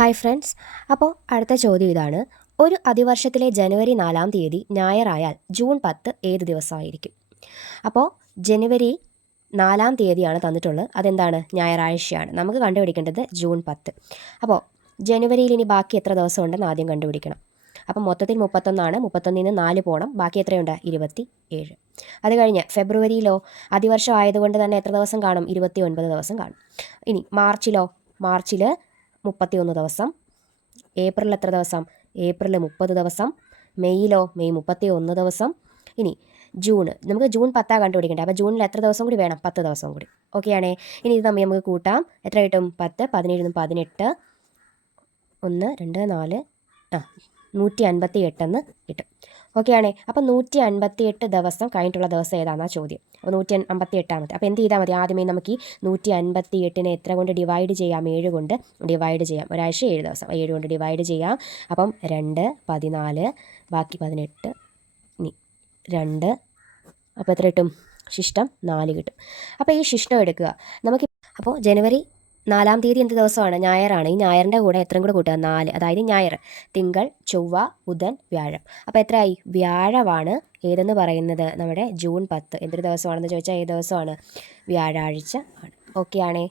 Hi friends. അപ്പോൾ അടുത്ത ചോദ്യം ഇതാണ്. ഒരു അതിവർഷത്തിലെ ജനുവരി 4-ാം തീയതി ഞായറായാൽ ജൂൺ 10 ഏത് ദിവസമായിരിക്കും? അപ്പോൾ ജനുവരി 4-ാം തീയതിയാണ് തന്നിട്ടുള്ളത്. അതെന്താണ്? ഞായറാഴ്ചയാണ്. നമുക്ക് കണ്ടുപിടിക്കേണ്ടത് ജൂൺ 10. അപ്പോൾ ജനുവരിയിൽ ഇനി ബാക്കി എത്ര ദിവസം ഉണ്ടെന്ന് ആദ്യം കണ്ടുപിടിക്കണം. അപ്പം മൊത്തത്തിൽ 31 31-ൽ നിന്ന് 4 പോകണം. ബാക്കി എത്രയുണ്ട്? 27. അത് കഴിഞ്ഞ് ഫെബ്രുവരിയിലോ അതിവർഷം ആയതുകൊണ്ട് തന്നെ എത്ര ദിവസം കാണും? 29 ദിവസം കാണും. ഇനി മാർച്ചിൽ 31 ദിവസം. ഏപ്രിൽ എത്ര ദിവസം? ഏപ്രിൽ 30 ദിവസം. മെയ് 31 ദിവസം. ഇനി നമുക്ക് ജൂൺ 10 കണ്ടുപിടിക്കേണ്ടത്. അപ്പോൾ ജൂണിൽ എത്ര ദിവസം കൂടി വേണം? 10 ദിവസം കൂടി. ഓക്കെ ആണേ. ഇനി ഇത് തമ്മിൽ നമുക്ക് കൂട്ടാം. എത്ര കിട്ടും? 10 17 18 1 2 4 158 എന്ന് കിട്ടും. ഓക്കെ ആണേ. അപ്പോൾ 158 ദിവസം കഴിഞ്ഞിട്ടുള്ള ദിവസം ഏതാണെന്നാ ചോദ്യം. അപ്പോൾ 158. അപ്പോൾ എന്ത് ചെയ്താൽ മതി? ആദ്യമേ നമുക്ക് ഈ 158 എത്ര കൊണ്ട് ഡിവൈഡ് ചെയ്യാം? 7 കൊണ്ട് ഡിവൈഡ് ചെയ്യാം. ഒരാഴ്ച 7 ദിവസം. 7 കൊണ്ട് ഡിവൈഡ് ചെയ്യാം. അപ്പം 2 14 ബാക്കി 18 ഇനി 2. അപ്പോൾ എത്ര കിട്ടും? ശിഷ്ടം 4 കിട്ടും. അപ്പോൾ ഈ ശിഷ്ടം എടുക്കുക നമുക്ക്. അപ്പോൾ ജനുവരി 4-ാം തീയതി എന്ത് ദിവസമാണ്? ഞായറാണ്. ഈ ഞായറിൻ്റെ കൂടെ എത്രയും കൂടെ കൂട്ടുക? 4. അതായത് ഞായർ, തിങ്കൾ, ചൊവ്വ, ബുധൻ, വ്യാഴം. അപ്പോൾ എത്രയായി? വ്യാഴമാണ് ഏതെന്ന് പറയുന്നത് നമ്മുടെ ജൂൺ 10. എന്തൊരു ദിവസമാണെന്ന് ചോദിച്ചാൽ ഏത് ദിവസമാണ്? വ്യാഴാഴ്ച ആണ്. ഓക്കെ ആണേ.